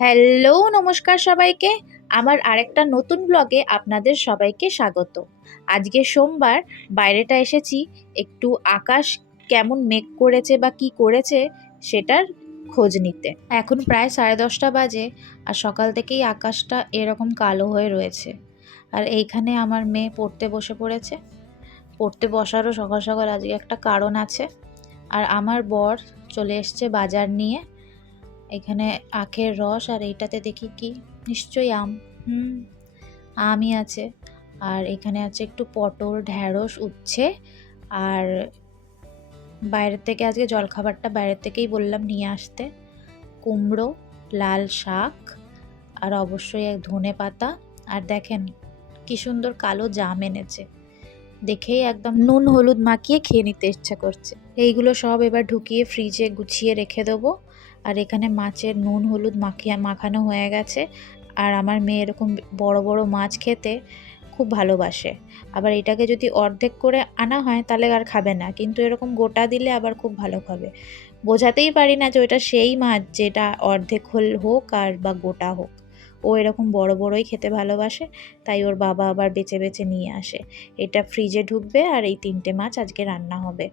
Hello, নমস্কার সবাইকে। আমার আরেকটা নতুন ব্লগে আপনাদের সবাইকে স্বাগত। আজকে সোমবার, বাইরেটা এসেছি একটু আকাশ কেমন মেঘ করেছে বা কি করেছে সেটার খোঁজ নিতে। এখন প্রায় 10:30 বাজে আর সকাল থেকেই আকাশটা এরকম কালো হয়ে রয়েছে। আর এইখানে আমার মেয়ে পড়তে বসে পড়েছে। পড়তে বসারও সকাল সকাল আজকে একটা কারণ আছে। আর আমার বর চলে এসছে বাজার নিয়ে। এখানে আখের রস আর এইটাতে দেখি কি, নিশ্চয়ই আম। হুম, আমই আছে। আর এখানে আছে একটু পটল, ঢ্যাঁড়স, উচ্ছে। আর বাইরের থেকে আজকে জলখাবারটা বাইরের থেকেই বললাম নিয়ে আসতে। কুমড়ো, লাল শাক, আর অবশ্যই এক ধনে পাতা। আর দেখেন কি সুন্দর কালো জাম এনেছে, দেখেই একদম নুন হলুদ মাখিয়ে খেয়ে নিতে ইচ্ছা করছে। এইগুলো সব এবার ঢুকিয়ে ফ্রিজে গুছিয়ে রেখে দেবো। আর এখানে মাছের নুন হলুদ মাখানো হয়ে গেছে। আর আমার মেয়ে এরকম বড় বড় মাছ খেতে খুব ভালোবাসে। আবার এটাকে যদি অর্ধেক করে আনা হয় তাহলে আর খাবে না, কিন্তু এরকম গোটা দিলে আবার খুব ভালো খাবে। বোঝাতেই পারি না যে ওটা সেই মাছ যেটা অর্ধেক হোক আর বা গোটা হোক। ও এরকম বড় বড়ই খেতে ভালোবাসে, তাই ওর বাবা আবার বেছে বেছে নিয়ে আসে। এটা ফ্রিজে ঢুকবে আর এই 3টে মাছ আজকে রান্না হবে।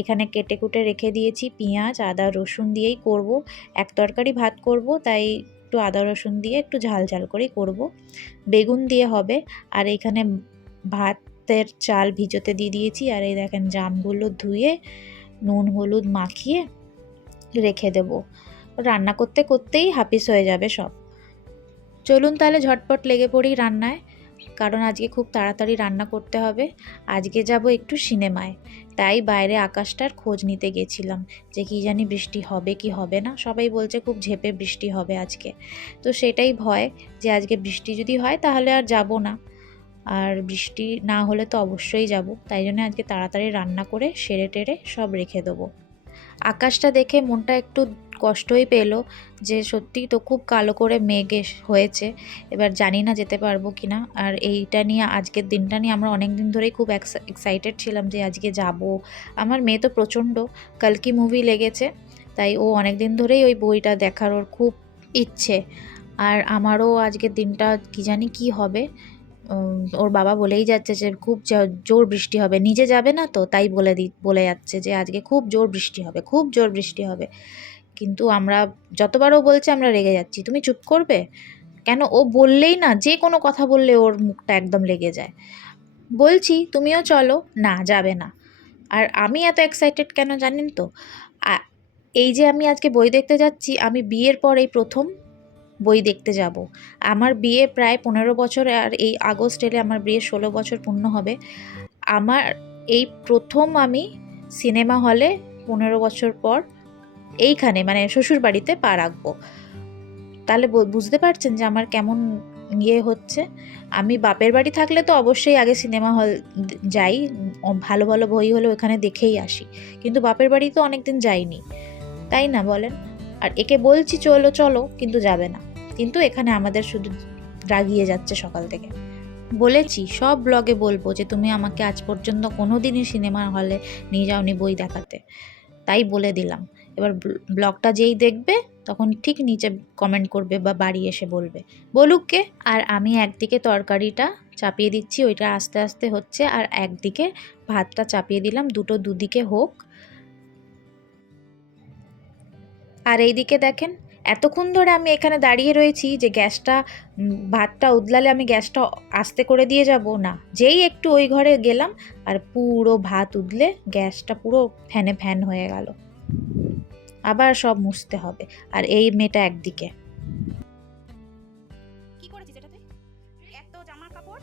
এখানে কেটে কুটে রেখে দিয়েছি, পেঁয়াজ আদা রসুন দিয়েই করব। এক তরকারি ভাত করব, তাই একটু আদা রসুন দিয়ে একটু ঝাল ঝাল করেই করব। বেগুন দিয়ে হবে। আর এখানে ভাতের চাল ভিজোতে দিয়ে দিয়েছি। আর এই দেখেন জামগুলো ধুয়ে নুন হলুদ মাখিয়ে রেখে দেব। রান্না করতে করতেই হাপিস হয়ে যাবে সব। চলুন তাহলে ঝটপট লেগে পড়ি রান্নায়, কারণ আজকে খুব তাড়াতাড়ি রান্না করতে হবে। আজকে যাব একটু সিনেমায়, তাই বাইরে আকাশটার খোঁজ নিতে গেছিলাম যে কি জানি বৃষ্টি হবে কি হবে না। সবাই বলছে খুব ঝেঁপে বৃষ্টি হবে আজকে, তো সেটাই ভয় যে আজকে বৃষ্টি যদি হয় তাহলে আর যাব না। আর বৃষ্টি না হলে তো অবশ্যই যাব, তাই জন্য আজকে তাড়াতাড়ি রান্না করে সেরে টেরে সব রেখে দেবো। আকাশটা দেখে মনটা একটু কষ্টই পেলো যে সত্যিই তো খুব কালো করে মেঘ হয়েছে। এবার জানি না যেতে পারবো কি না। আর এইটা নিয়ে, আজকের দিনটা নিয়ে আমরা অনেক দিন ধরেই খুব এক্সাইটেড ছিলাম যে আজকে যাব। আমার মেয়ে তো প্রচণ্ড কালকি মুভি লেগেছে, তাই ও অনেক দিন ধরেই ওই বইটা দেখার ওর খুব ইচ্ছে। আর আমারও আজকের দিনটা কি জানি কি হবে। ওর বাবা বলেই যাচ্ছে যে খুব জোর বৃষ্টি হবে, নিজে যাবে না তো তাই বলে যাচ্ছে যে আজকে খুব জোর বৃষ্টি হবে, খুব জোর বৃষ্টি হবে। কিন্তু আমরা যতবার ও বলছে আমরা রেগে যাচ্ছি, তুমি চুপ করবে কেন? ও বললেই না, যে কোনো কথা বললে ওর মুখটা একদম লেগে যায়। বলছি তুমিও চলো, না যাবে না। আর আমি এত এক্সাইটেড কেন জানেন তো? এই যে আমি আজকে বই দেখতে যাচ্ছি, আমি বিয়ের পর এই প্রথম বই দেখতে যাব। আমার বিয়ে প্রায় 15 বছর, আর এই আগস্ট এলে আমার বিয়ে 16 বছর পূর্ণ হবে। আমার এই প্রথম আমি সিনেমা হলে 15 বছর পর এইখানে মানে শ্বশুর বাড়িতে পা রাখবো। তাহলে বুঝতে পারছেন যে আমার কেমন ইয়ে হচ্ছে। আমি বাপের বাড়ি থাকলে তো অবশ্যই আগে সিনেমা হল যাই, ভালো ভালো বই হলে ওখানে দেখেই আসি, কিন্তু বাপের বাড়ি তো অনেকদিন যাইনি, তাই না বলেন? আর একে বলছি চলো চলো, কিন্তু যাবে না। কিন্তু এখানে আমাদের শুধু রাগিয়ে যাচ্ছে সকাল থেকে। বলেছি সব ব্লগে বলবো যে তুমি আমাকে আজ পর্যন্ত কোনো দিনই সিনেমা হলে নিয়ে যাওনি বই দেখাতে, তাই বলে দিলাম। এবার ব্লগটা যেই দেখবে তখন ঠিক নিচে কমেন্ট করবে বা বাড়ি এসে বলবে, বলুক কে। আর আমি একদিকে তরকারিটা চাপিয়ে দিচ্ছি, ওইটা আস্তে আস্তে হচ্ছে, আর একদিকে ভাতটা চাপিয়ে দিলাম, দুটো দুদিকে হোক। আর এইদিকে দেখেন, এতক্ষণ ধরে আমি এখানে দাঁড়িয়ে রয়েছি যে গ্যাসটা, ভাতটা উদলালে আমি গ্যাসটা আস্তে করে দিয়ে যাব না, যেই একটু ওই ঘরে গেলাম আর পুরো ভাত উদলে গ্যাসটা পুরো ফ্যানে ফ্যান হয়ে গেল। আবার সব মুছতে হবে। আর এই মেয়েটা একদিকে, কি করেছিস এটা তুই? এত জামা কাপড়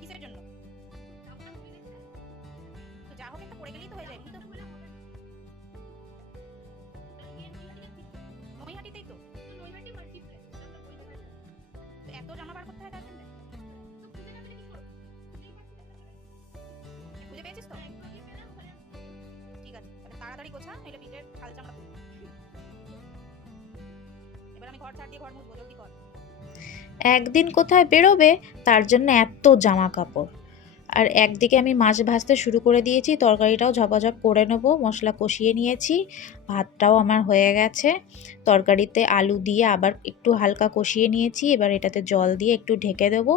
কিসের জন্য? তো যা হোক একটা পরে গেলেই তো হয়ে যায়, তো নৈহাটিতেই তো। তো এত জামা বার করতে হয় তার জন্য? খুঁজে পেয়েছিস তো? ঠিক আছে, তাহলে তাড়াতাড়ি গোছা, নইলে পিঠের হাল চামড়া খুলবে। এবার আমি ঘর ছাড় দিয়ে ঘর মুছবো, জলদি কর। একদিন কোথায় বেরোবে তার জন্য এত জামা কাপড়। আর একদিকে আমি মাছ ভাজতে শুরু করে দিয়েছি, তরকারিটাও ঝপাঝপ করে নেবো, মশলা কষিয়ে নিয়েছি, ভাতটাও আমার হয়ে গেছে। তরকারিতে আলু দিয়ে আবার একটু হালকা কষিয়ে নিয়েছি, এবার এটাতে জল দিয়ে একটু ঢেকে দেবো।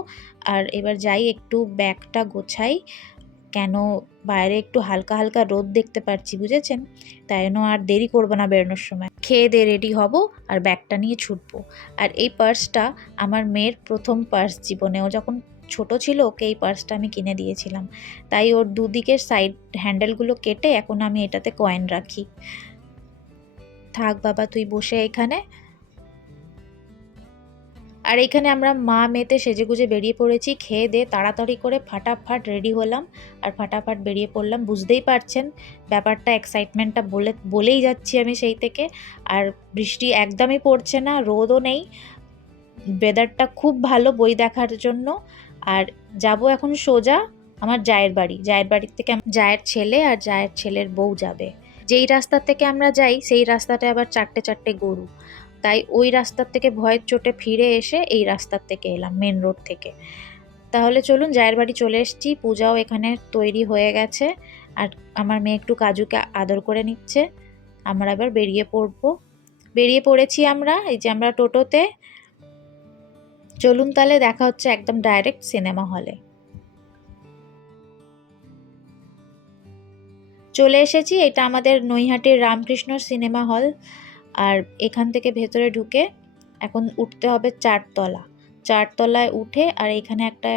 আর এবার যাই একটু ব্যাগটা গোছাই, কেন বাইরে একটু হালকা হালকা রোদ দেখতে পাচ্ছি, বুঝেছেন? তাই জন্য আর দেরি করবো না, বেরোনোর সময় খেয়ে দিয়ে রেডি হব আর ব্যাগটা নিয়ে ছুটবো। আর এই পার্সটা আমার মেয়ের প্রথম পার্স জীবনে, ও যখন ছোট ছিল ওকে এই পার্সটা আমি কিনে দিয়েছিলাম, তাই ওর দুদিকের সাইড হ্যান্ডেলগুলো কেটে এখন আমি এটাতে কয়েন রাখি। থাক বাবা, তুই বসে এখানে। আর এখানে আমরা মা মেয়েতে সেজেগুজে বেরিয়ে পড়েছি, খেয়ে দিয়ে তাড়াতাড়ি করে ফাটাফাট রেডি হলাম আর ফাটাফাট বেরিয়ে পড়লাম। বুঝতেই পারছেন ব্যাপারটা, এক্সাইটমেন্টটা বলেই যাচ্ছি আমি সেই থেকে। আর বৃষ্টি একদমই পড়ছে না, রোদও নেই, ওয়েদারটা খুব ভালো বই দেখার জন্য। আর যাব এখন সোজা আমার জায়ের বাড়ি। জায়ের বাড়ির থেকে জায়ের ছেলে আর জায়ের ছেলের বউ যাবে। যেই রাস্তা থেকে আমরা যাই সেই রাস্তাটা আবার চারটে চারটে গরু, তাই ওই রাস্তার থেকে ভয়ের চোটে ফিরে এসে এই রাস্তার থেকে এলাম, মেন রোড থেকে। তাহলে চলুন, জায়ের বাড়ি চলে এসেছি, পূজাও এখানে তৈরি হয়ে গেছে। আর আমার মেয়ে একটু কাজুকে আদর করে নিচ্ছে। আমরা এবার বেরিয়ে পড়েছি আমরা, এই যে আমরা টোটোতে। চলুন তাহলে, দেখা হচ্ছে একদম ডাইরেক্ট সিনেমা হলে। চলে এসেছি, এটা আমাদের নৈহাটির রামকৃষ্ণ সিনেমা হল। আর এখান থেকে ভেতরে ঢুকে এখন উঠতে হবে চারতলা। চারতলায় উঠে আর এখানে একটা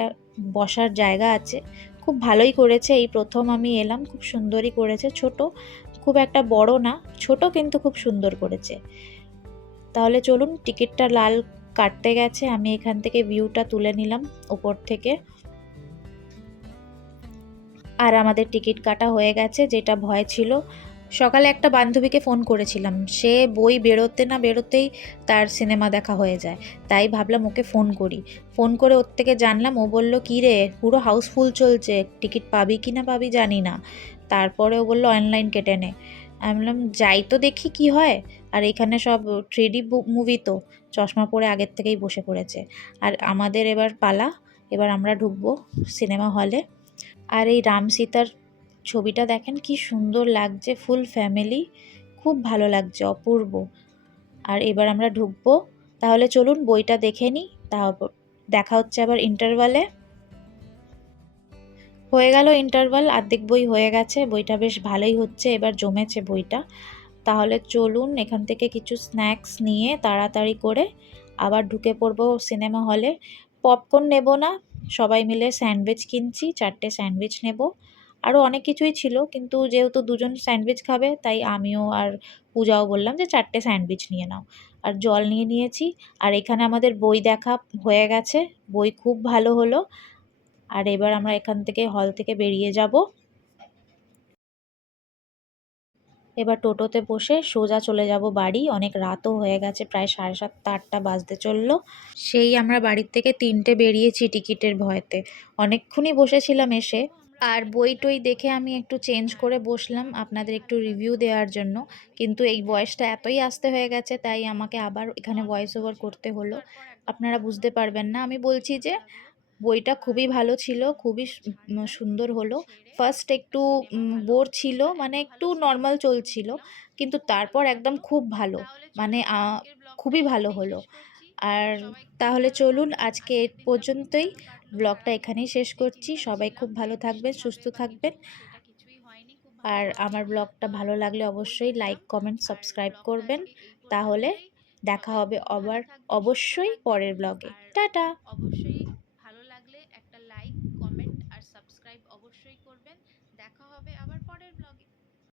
বসার জায়গা আছে, খুব ভালোই করেছে, এই প্রথম আমি এলাম, খুব সুন্দরই করেছে, ছোট, খুব একটা বড় না, ছোট কিন্তু খুব সুন্দর করেছে। তাহলে চলুন, টিকিটটা লাল কাটতে গেছে, আমি এখান থেকে ভিউটা তুলে নিলাম উপর থেকে। আর আমাদের টিকিট কাটা হয়ে গেছে, যেটা ভয় ছিল। সকালে একটা বান্ধবীকে ফোন করেছিলাম, সে বই বেরোতে না বেরোতেই তার সিনেমা দেখা হয়ে যায়, তাই ভাবলাম ওকে ফোন করি। ফোন করে ওর থেকে জানলাম, ও বলল কি রে, পুরো হাউসফুল চলছে, টিকিট পাবি কি না পাবি জানি না। তারপরে ও বললো অনলাইন কেটে নে। আমি বললাম যাই তো দেখি কি হয়। আর এখানে সব 3D মুভি তো, চশমা পরে আগের থেকেই বসে পড়েছে। আর আমাদের এবার পালা, এবার আমরা ঢুকবো সিনেমা হলে। আর এই রাম সীতার ছবিটা দেখেন কি সুন্দর লাগছে, ফুল ফ্যামিলি, খুব ভালো লাগছে, অপূর্ব। আর এবার আমরা ঢুকবো, তাহলে চলুন বইটা দেখে নিই, তারপর দেখা হচ্ছে আবার ইন্টারভালে। হয়ে গেল ইন্টারভাল, অর্ধেক বই হয়ে গেছে, বইটা বেশ ভালোই হচ্ছে, এবার জমেছে বইটা। তাহলে চলুন এখান থেকে কিছু স্ন্যাক্স নিয়ে তাড়াতাড়ি করে আবার ঢুকে পড়বো সিনেমা হলে। পপকর্ন নেব না, সবাই মিলে স্যান্ডউইচ কিনছি, 4টে স্যান্ডউইচ নেব। আরও অনেক কিছুই ছিল, কিন্তু যেহেতু দুজন স্যান্ডউইচ খাবে তাই আমিও আর পূজাও বললাম যে 4টে স্যান্ডউইচ নিয়ে নাও। আর জল নিয়ে নিয়েছি। আর এখানে আমাদের বই দেখা হয়ে গেছে, বই খুব ভালো হলো। আর এবার আমরা এখান থেকে হল থেকে বেরিয়ে যাব। এবার টোটোতে বসে সোজা চলে যাব বাড়ি, অনেক রাতও হয়ে গেছে, প্রায় 7:30-8টা বাজতে চললো। সেই আমরা বাড়ির থেকে 3টে বেরিয়েছি টিকিটের ভয়তে, অনেকক্ষণই বসেছিলাম এসে। আর বই টই দেখে আমি একটু চেঞ্জ করে বসলাম আপনাদের একটু রিভিউ দেওয়ার জন্য, কিন্তু এই ভয়েসটা এতই আস্তে হয়ে গেছে তাই আমাকে আবার এখানে ভয়েস ওভার করতে হলো, আপনারা বুঝতে পারবেন না। আমি বলছি যে বইটা খুবই ভালো ছিল, খুবই সুন্দর হলো। ফার্স্ট একটু বোর ছিল, মানে একটু নর্মাল চলছিল, কিন্তু তারপর একদম খুব ভালো, মানে খুবই ভালো হলো। আর তাহলে চলুন আজকে এ পর্যন্তই, ব্লগটা এখানেই শেষ করছি। সবাই খুব ভালো থাকবেন, সুস্থ থাকবেন। আর আমার ব্লগটা ভালো লাগলে অবশ্যই লাইক, কমেন্ট, সাবস্ক্রাইব করবেন। তাহলে দেখা হবে আবার অবশ্যই পরের ব্লগে। টাটা। অবশ্যই ভালো লাগলে একটা লাইক, কমেন্ট আর সাবস্ক্রাইব অবশ্যই করবেন। দেখা হবে আবার পরের ব্লগে।